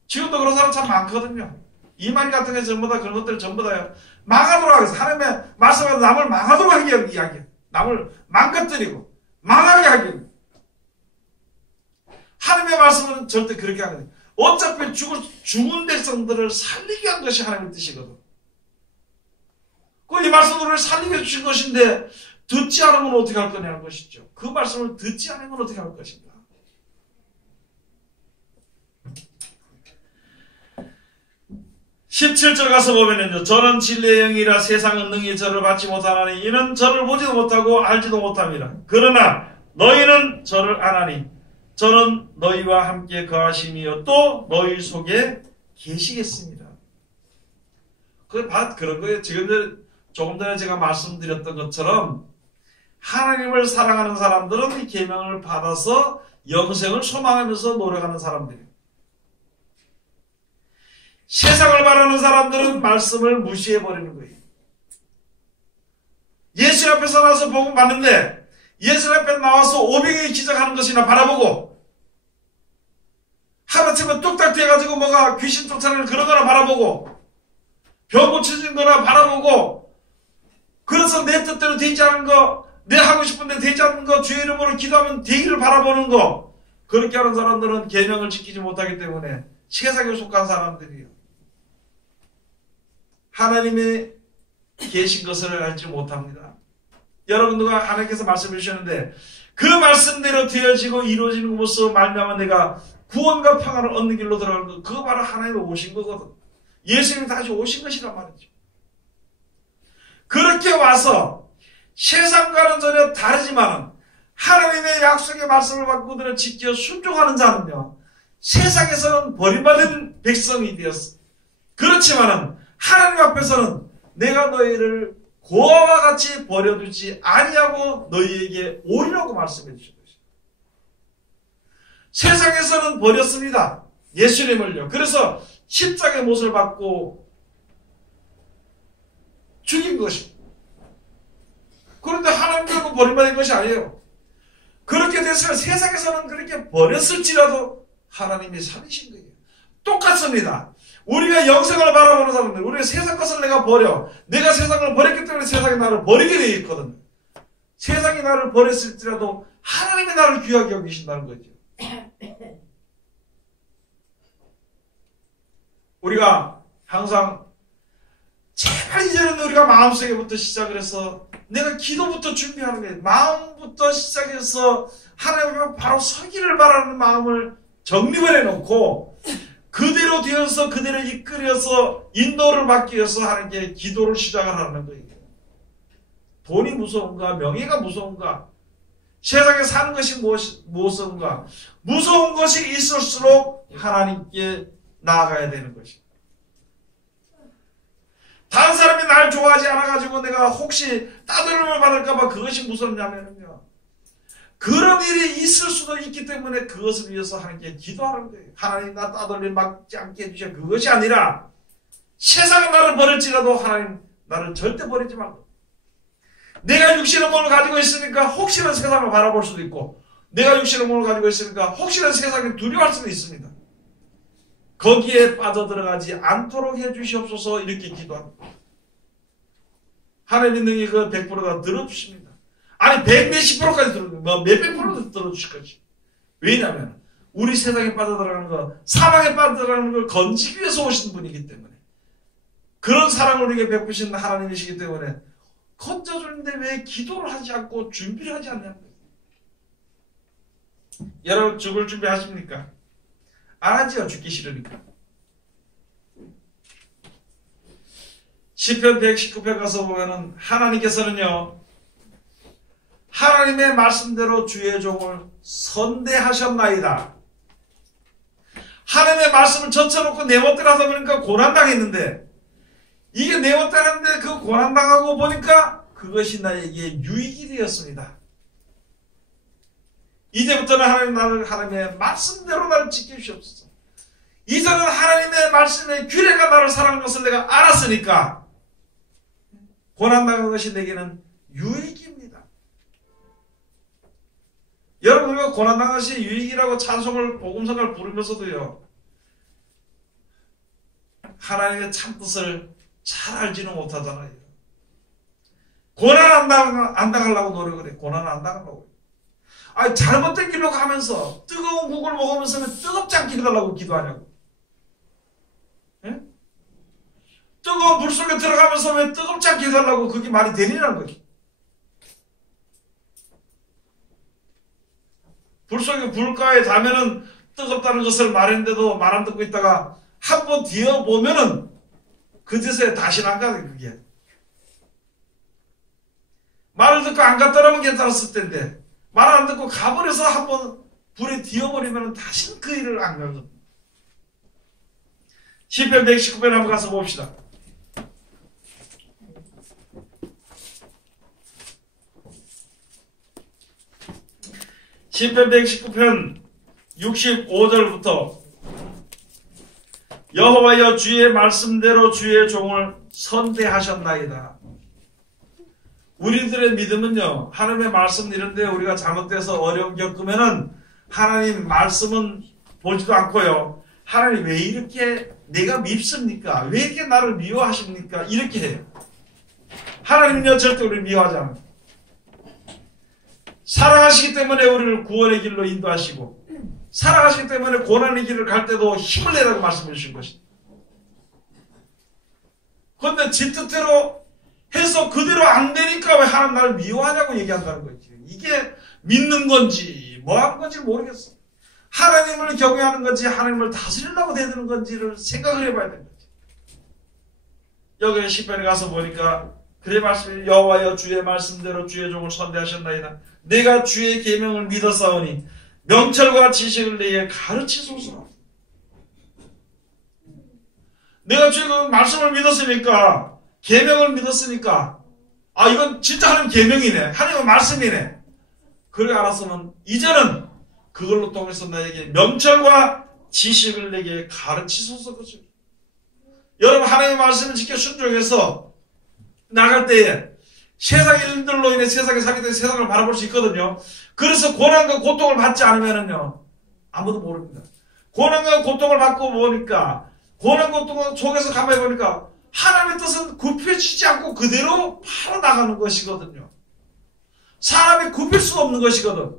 지금도 그런 사람 참 많거든요. 이만희 같은 게 전부 다 그런 것들 전부 다요, 망하도록 하겠어. 하나님의 말씀으로 남을 망하도록 하기 이야기해요. 남을 망가뜨리고 망하게 하기. 하나님의 말씀은 절대 그렇게 하는 거예요. 어차피 죽은 백성들을 살리게 한 것이 하나님의 뜻이거든. 이 말씀을 우리를 살리게 해주신 것인데 듣지 않으면 어떻게 할 거냐는 것이죠. 그 말씀을 듣지 않으면 어떻게 할 것인가. 17절 가서 보면은요, 저는 진리의 영이라 세상은 능히 저를 받지 못하나니 이는 저를 보지도 못하고 알지도 못함이라. 그러나 너희는 저를 아나니 저는 너희와 함께 거하심이요 또 너희 속에 계시겠습니다. 그게 바로 그런 거예요. 지금 조금 전에 제가 말씀드렸던 것처럼 하나님을 사랑하는 사람들은 이 계명을 받아서 영생을 소망하면서 노력하는 사람들이에요. 세상을 바라는 사람들은 말씀을 무시해버리는 거예요. 예수 앞에서 나와서 복음 받는데 예수 앞에 나와서 오병이의 기적하는 것이나 바라보고, 하루아침에 뚝딱 돼가지고 뭐가 귀신 쫓아내는 그런 거나 바라보고, 병 고쳐진 거나 바라보고, 그래서 내 뜻대로 되지 않은 거, 내 하고 싶은데 되지 않는 거, 주의 이름으로 기도하면 되기를 바라보는 거, 그렇게 하는 사람들은 계명을 지키지 못하기 때문에 세상에 속한 사람들이에요. 하나님의 계신 것을 알지 못합니다. 여러분들과 하나님께서 말씀해 주셨는데 그 말씀대로 되어지고 이루어지는 것으로 말미암아 내가 구원과 평안을 얻는 길로 들어가는 것, 그거 바로 하나님이 오신 거거든. 예수님이 다시 오신 것이란 말이죠. 그렇게 와서 세상과는 전혀 다르지만 하나님의 약속의 말씀을 받고 그들을 지켜 순종하는 자는요, 세상에서는 버림받은 백성이 되었어. 그렇지만은 하나님 앞에서는 내가 너희를 고아와 같이 버려두지 아니하고 너희에게 오리라고 말씀해 주신 것입니다. 세상에서는 버렸습니다. 예수님을요. 그래서 십자가의 못을 받고 죽인 것입니다. 그런데 하나님께서 버림받은 것이 아니에요. 그렇게 돼서 세상에서는 그렇게 버렸을지라도 하나님이 살리신 거예요. 똑같습니다. 우리가 영생을 바라보는 사람들, 우리가 세상 것을 내가 버려, 내가 세상을 버렸기 때문에 세상이 나를 버리게 되어 있거든. 세상이 나를 버렸을지라도 하나님이 나를 귀하게 여기신다는 거죠. 우리가 항상 제발 이제는 우리가 마음속에부터 시작을 해서 내가 기도부터 준비하는 거예요. 마음부터 시작해서 하나님 바로 서기를 바라는 마음을 정립을 해놓고 그대로 되어서 그대로 이끌어서 인도를 받기 위해서 하나님께 기도를 시작을 하는 거예요. 돈이 무서운가? 명예가 무서운가? 세상에 사는 것이 무서운가? 무서운 것이 있을수록 하나님께 나아가야 되는 것입니다. 다른 사람이 날 좋아하지 않아가지고 내가 혹시 따돌림을 받을까봐 그것이 무섭냐면요, 그런 일이 있을 수도 있기 때문에 그것을 위해서 하나님께 기도하는 거예요. 하나님 나 따돌림 맞지 않게 해주셔. 그것이 아니라 세상은 나를 버릴지라도 하나님 나를 절대 버리지 말고, 내가 육신의 몸을 가지고 있으니까 혹시나 세상을 바라볼 수도 있고, 내가 육신의 몸을 가지고 있으니까 혹시나 세상에 두려워할 수도 있습니다. 거기에 빠져들어가지 않도록 해주시옵소서. 이렇게 기도합니다. 하나님 능히 그 100%가 들어주십니다. 아니 100몇십 프로까지 들어주고 몇백 프로도 들어주실 것이. 왜냐하면 우리 세상에 빠져들어가는 거, 사망에 빠져들어가는 걸 건지기 위해서 오신 분이기 때문에, 그런 사랑을 우리에게 베푸신 하나님이시기 때문에 건져주는데 왜 기도를 하지 않고 준비를 하지 않냐는 거예요. 여러분 죽을 준비 하십니까? 안 하지요. 죽기 싫으니까. 시편 119편 가서 보면은 하나님께서는요, 하나님의 말씀대로 주의 종을 선대하셨나이다. 하나님의 말씀을 젖혀놓고 내 멋대로 하다 보니까 고난당했는데, 이게 내 멋대로 하는데 그 고난당하고 보니까 그것이 나에게 유익이 되었습니다. 이제부터는 하나님의 말씀대로 나를 지켜주시옵소서. 이제는 하나님의 말씀의 규례가 나를 사랑하는 것을 내가 알았으니까 고난당한 것이 내게는 유익입니다. 여러분, 우리가 고난당한 것이 유익이라고 찬송을, 복음성을 부르면서도요, 하나님의 참뜻을 잘 알지는 못하잖아요. 고난 안 당하려고 노력을 해. 고난 안 당하려고. 아니, 잘못된 길로 가면서 뜨거운 국을 먹으면서는 뜨겁지 않게 해달라고 기도하냐고. 예? 뜨거운 불 속에 들어가면서 왜 뜨겁지 않게 해달라고, 그게 말이 되리라는 거죠. 불 속에 불가에 닿으면은 뜨겁다는 것을 말했는데도 말 안 듣고 있다가 한번 뒤어보면은 그 짓에 다시 안 가네, 그게. 말을 듣고 안 갔더라면 괜찮았을 텐데, 말 안 듣고 가버려서 한번 불에 뒤어버리면 다시는 그 일을 안 가거든요. 시편 119편 한번 가서 봅시다. 시편 119편 65절부터 여호와여 주의 말씀대로 주의 종을 선대하셨나이다. 우리들의 믿음은요, 하나님의 말씀 이런데 우리가 잘못돼서 어려움 겪으면은 하나님 말씀은 보지도 않고요, 하나님 왜 이렇게 내가 밉습니까? 왜 이렇게 나를 미워하십니까? 이렇게 해요. 하나님은요 절대 우리를 미워하지 않아요. 사랑하시기 때문에 우리를 구원의 길로 인도하시고, 사랑하시기 때문에 고난의 길을 갈 때도 힘을 내라고 말씀해 주신 것입니다. 그런데 지 뜻대로 해서 그대로 안 되니까 왜 하나님 나를 미워하냐고 얘기한다는 거지. 이게 믿는 건지 뭐 하는 건지 모르겠어. 하나님을 경외하는 건지 하나님을 다스리려고 대드는 건지를 생각을 해봐야 되는 거지. 여기 시편에 가서 보니까 그래 말씀이 여호와여 주의 말씀대로 주의 종을 선대하셨나이다. 내가 주의 계명을 믿었사오니 명철과 지식을 내게 가르치소서. 내가 주의 말씀을 믿었으니까, 계명을 믿었으니까, 아 이건 진짜 하나님 계명이네, 하나님의 말씀이네, 그래 알았으면 이제는 그걸로 통해서 나에게 명철과 지식을 내게 가르치소서. 그죠? 여러분, 하나님의 말씀을 지켜 순종해서 나갈 때에 세상 일들로 인해 세상에 살기 때문에 세상을 바라볼 수 있거든요. 그래서 고난과 고통을 받지 않으면은요, 아무도 모릅니다. 고난과 고통을 받고 보니까, 고난과 고통 속에서 가만히 보니까 하나님의 뜻은 굽혀지지 않고 그대로 바로 나가는 것이거든요. 사람이 굽힐 수 없는 것이거든.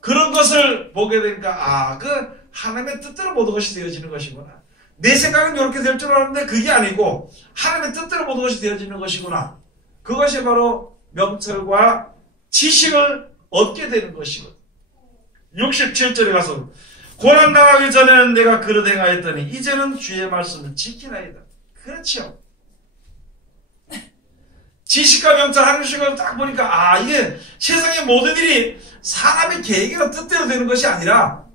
그런 것을 보게 되니까, 그 하나님의 뜻대로 모든 것이 되어지는 것이구나. 내 생각은 이렇게 될 줄 알았는데 그게 아니고 하나님의 뜻대로 모든 것이 되어지는 것이구나. 그것이 바로 명철과 지식을 얻게 되는 것이거든. 67절에 가서 고난당하기 전에는 내가 그릇 행하였더니 이제는 주의 말씀을 지키나이다. 그렇죠. 지식과 명철 하는 식으로 딱 보니까, 이게 세상의 모든 일이 사람의 계획이나 뜻대로 되는 것이 아니라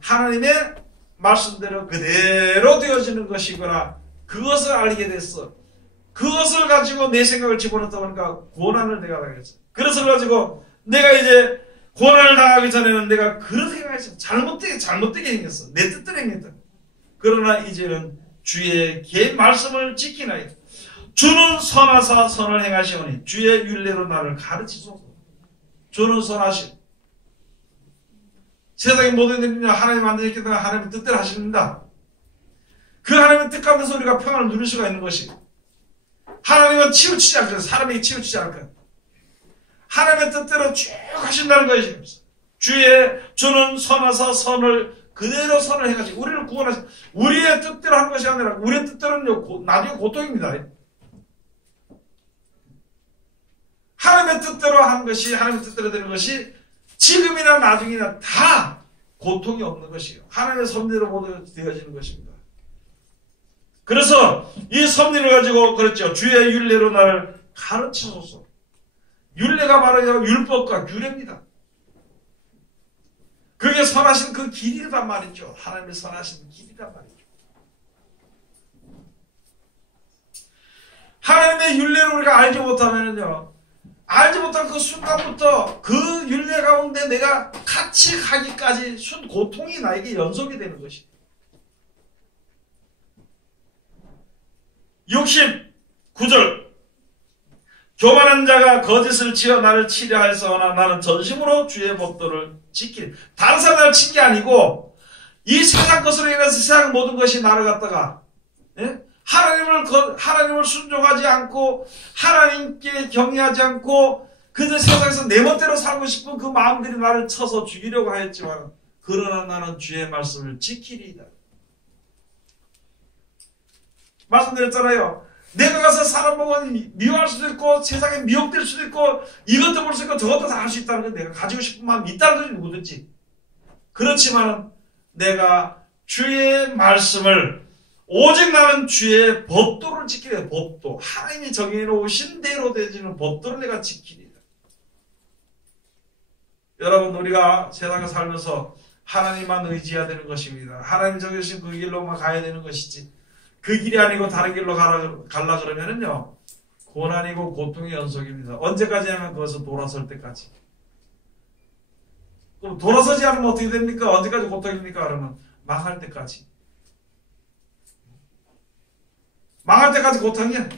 하나님의 말씀대로 그대로 되어지는 것이구나. 그것을 알게 됐어. 그것을 가지고 내 생각을 집어넣다 보니까 고난을 내가 당했어. 그래서 가지고 내가 이제 고난을 당하기 전에는 내가 그렇게 행했어. 잘못되게 행했어. 내 뜻대로 행했다. 그러나 이제는 주의 말씀을 지키나이다. 주는 선하사 선을 행하시오니 주의 율례로 나를 가르치소서. 주는 선하시. 세상의 모든 일은 하나님 만드셨기 때문에 하나님의 뜻대로 하십니다. 그 하나님의 뜻 가운데서 우리가 평안을 누릴 수가 있는 것이, 하나님은 치우치지 않거든요. 사람에게 치우치지 않거든요. 하나님의 뜻대로 쭉 하신다는 것이죠. 주는 선하사 선을 그대로 선을 해가지고 우리를 구원하시. 우리의 뜻대로 하는 것이 아니라 우리의 뜻대로는요 나중에 고통입니다. 하나님의 뜻대로 하는 것이, 하나님의 뜻대로 되는 것이 지금이나 나중이나 다 고통이 없는 것이에요. 하나님의 섭리로 모두 되어지는 것입니다. 그래서 이 섭리를 가지고 그랬죠. 주의 율례로 나를 가르치소서. 율례가 바로 율법과 규례입니다. 그게 선하신 그 길이란 말이죠. 하나님의 선하신 길이란 말이죠. 하나님의 율례를 우리가 알지 못하면요, 알지 못한 그 순간부터 그 율례 가운데 내가 같이 가기까지 고통이 나에게 연속이 되는 것입니다. 69절 교만한 자가 거짓을 지어 나를 치려 하였으나 나는 전심으로 주의 법도를 지키리. 다른 사람 나를 친 게 아니고 이 세상 것으로 인해서 세상 모든 것이 나를 갖다가, 하나님을 순종하지 않고 하나님께 경외하지 않고 그저 세상에서 내 멋대로 살고 싶은 그 마음들이 나를 쳐서 죽이려고 하였지만 그러나 나는 주의 말씀을 지키리이다. 말씀드렸잖아요. 내가 가서 사람 보고 미워할 수도 있고 세상에 미혹될 수도 있고 이것도 볼 수 있고 저것도 다 할 수 있다는 건 내가 가지고 싶은 마음이 있다는 거지 누구든지. 그렇지만 내가 주의 말씀을 오직 나는 주의 법도를 지키려. 법도. 하나님이 정해놓으신 대로 되어지는 법도를 내가 지키리라. 여러분, 우리가 세상에 살면서 하나님만 의지해야 되는 것입니다. 하나님 정해주신 그 길로만 가야 되는 것이지, 그 길이 아니고 다른 길로 가려 그러면은요, 고난이고 고통의 연속입니다. 언제까지 하면 그것을 돌아설 때까지. 그럼 돌아서지 않으면 어떻게 됩니까? 언제까지 고통입니까? 그러면 망할 때까지. 망할 때까지 고통이야.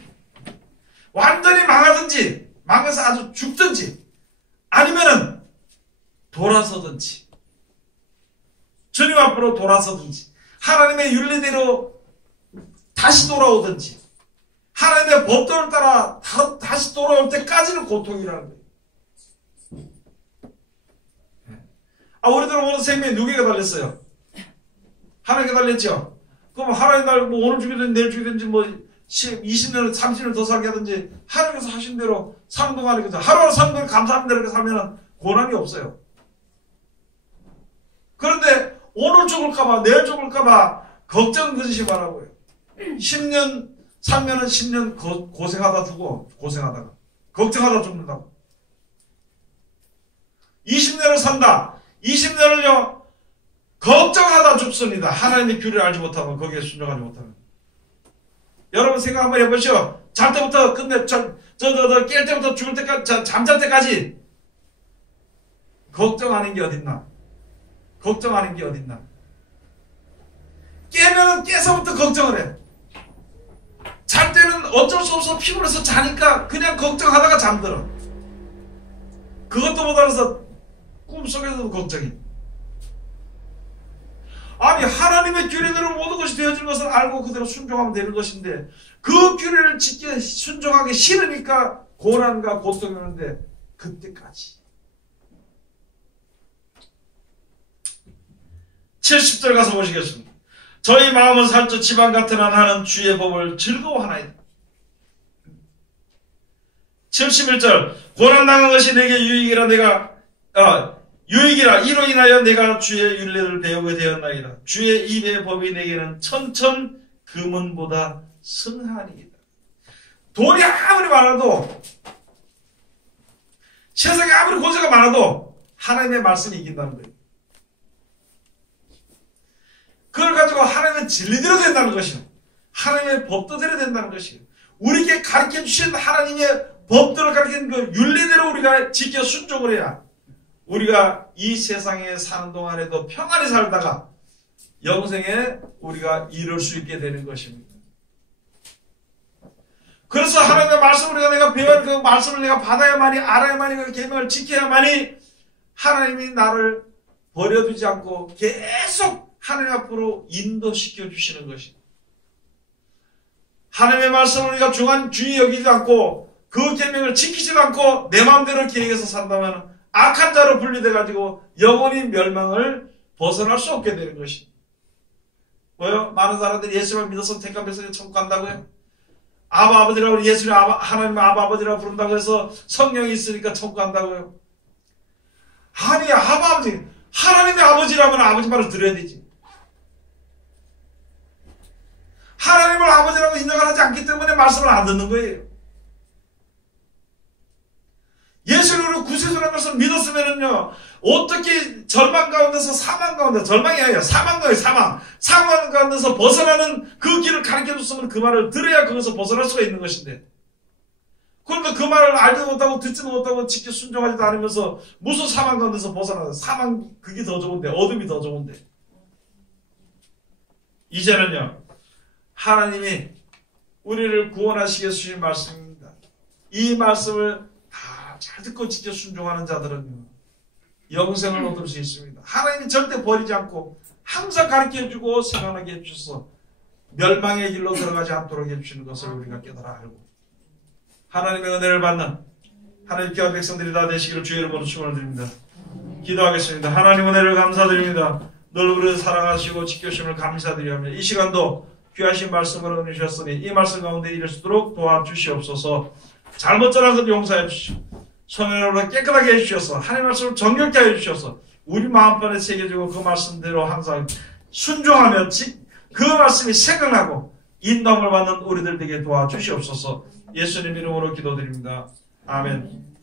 완전히 망하든지, 망해서 아주 죽든지, 아니면은 돌아서든지, 주님 앞으로 돌아서든지, 하나님의 윤리대로 다시 돌아오든지, 하나님의 법도를 따라 다시 돌아올 때까지는 고통이라는 거예요. 우리들은 오늘 생명에 누구에게 달렸어요? 하나님께 달렸죠? 그럼 하나님 날 오늘 죽이든지 내일 죽이든지 20년, 30년 더 살게 하든지 하나님께서 하신 대로 사는 동안에 하루하루 사는 동안에 감사하는 대로 살면 고난이 없어요. 그런데 오늘 죽을까봐, 내일 죽을까봐 걱정 그짓이 많아고요. 10년 살면은 10년 고생하다 죽어. 고생하다가. 걱정하다 죽는다고. 20년을 산다. 20년을요, 걱정하다 죽습니다. 하나님의 규례를 알지 못하면, 거기에 순종하지 못하면. 여러분 생각 한번 해보시오. 잘 때부터 끝내, 깰 때부터 죽을 때까지, 잠잘 때까지 걱정하는 게 어딨나? 걱정하는 게 어딨나? 깨면은 깨서부터 걱정을 해. 잘 때는 어쩔 수 없어 피곤해서 자니까 그냥 걱정하다가 잠들어. 그것도 못알아서 꿈속에서도 걱정이. 아니, 하나님의 규례대로 모든 것이 되어진 것을 알고 그대로 순종하면 되는 것인데 그 규례를 순종하기 싫으니까 고난과 고통이 오는데 그때까지. 70절 가서 보시겠습니다. 저희 마음은 살쪄 지방 같으나 나는 주의 법을 즐거워하나이다. 71절 고난당한 것이 내게 유익이라 이로 인하여 내가 주의 율례를 배우게 되었나이다. 주의 입의 법이 내게는 천천 금은보다 승하니이다. 돈이 아무리 많아도, 세상에 아무리 고생가 많아도 하나님의 말씀이 이긴다는 거예요. 그걸 가지고 하나님의 진리대로 된다는 것이요, 하나님의 법도대로 된다는 것이요, 우리에게 가르쳐 주신 하나님의 법들을 가르치는 그 윤리대로 우리가 지켜 순종을 해야 우리가 이 세상에 사는 동안에도 평안히 살다가 영생에 우리가 이룰 수 있게 되는 것입니다. 그래서 하나님의 말씀을 내가 배워야 그 말씀을 내가 받아야만이, 알아야만이, 그 계명을 지켜야만이 하나님이 나를 버려두지 않고 계속 하나님 앞으로 인도시켜 주시는 것입니다. 하나님의 말씀을 우리가 중히 여기지 않고 그 계명을 지키지도 않고 내 마음대로 계획해서 산다면 악한 자로 분리돼 가지고 영원히 멸망을 벗어날 수 없게 되는 것입니다. 뭐요? 많은 사람들이 예수를 믿어서 택함에서 천국 간다고요? 아버지라고 예수를 하나님 아버지라고 부른다고 해서 성령이 있으니까 천국 간다고요? 아니, 아버지, 하나님의 아버지라면 아버지 말을 들어야 되지. 하나님을 아버지라고 인정을 하지 않기 때문에 말씀을 안 듣는 거예요. 예수를 구세주라는 것을 믿었으면은요, 어떻게 절망 가운데서 사망 가운데, 절망이 아니라 사망 가운데 사망 가운데서 벗어나는 그 길을 가르쳐 줬으면 그 말을 들어야 거기서 벗어날 수가 있는 것인데. 그런데 그 말을 알지도 못하고 듣지도 못하고 지켜 순종하지도 않으면서 무슨 사망 가운데서 벗어나는, 사망 그게 더 좋은데, 어둠이 더 좋은데. 이제는요, 하나님이 우리를 구원하시기 위해서 주신 말씀입니다. 이 말씀을 다 잘 듣고 지켜 순종하는 자들은요, 영생을 얻을 수 있습니다. 하나님이 절대 버리지 않고 항상 가르쳐주고 생각하게 해주셔서 멸망의 길로 들어가지 않도록 해주시는 것을 우리가 깨달아 알고 하나님의 은혜를 받는 하나님 귀한 백성들이 다 되시기를 주의 이름으로 축원드립니다. 기도하겠습니다. 하나님 은혜를 감사드립니다. 늘 우리를 사랑하시고 지켜주심을 감사드리며 이 시간도 귀하신 말씀을 은혜 주셨으니 이 말씀 가운데 이를 수 있도록 도와주시옵소서. 잘못 전한 것 용서해 주시고 성령으로 깨끗하게 해주셔서 하나님의 말씀을 정결케 해주셔서 우리 마음판에 새겨지고 그 말씀대로 항상 순종하며 그 말씀이 생각나고 인도함을 받는 우리들 되게 도와주시옵소서. 예수님 이름으로 기도드립니다. 아멘.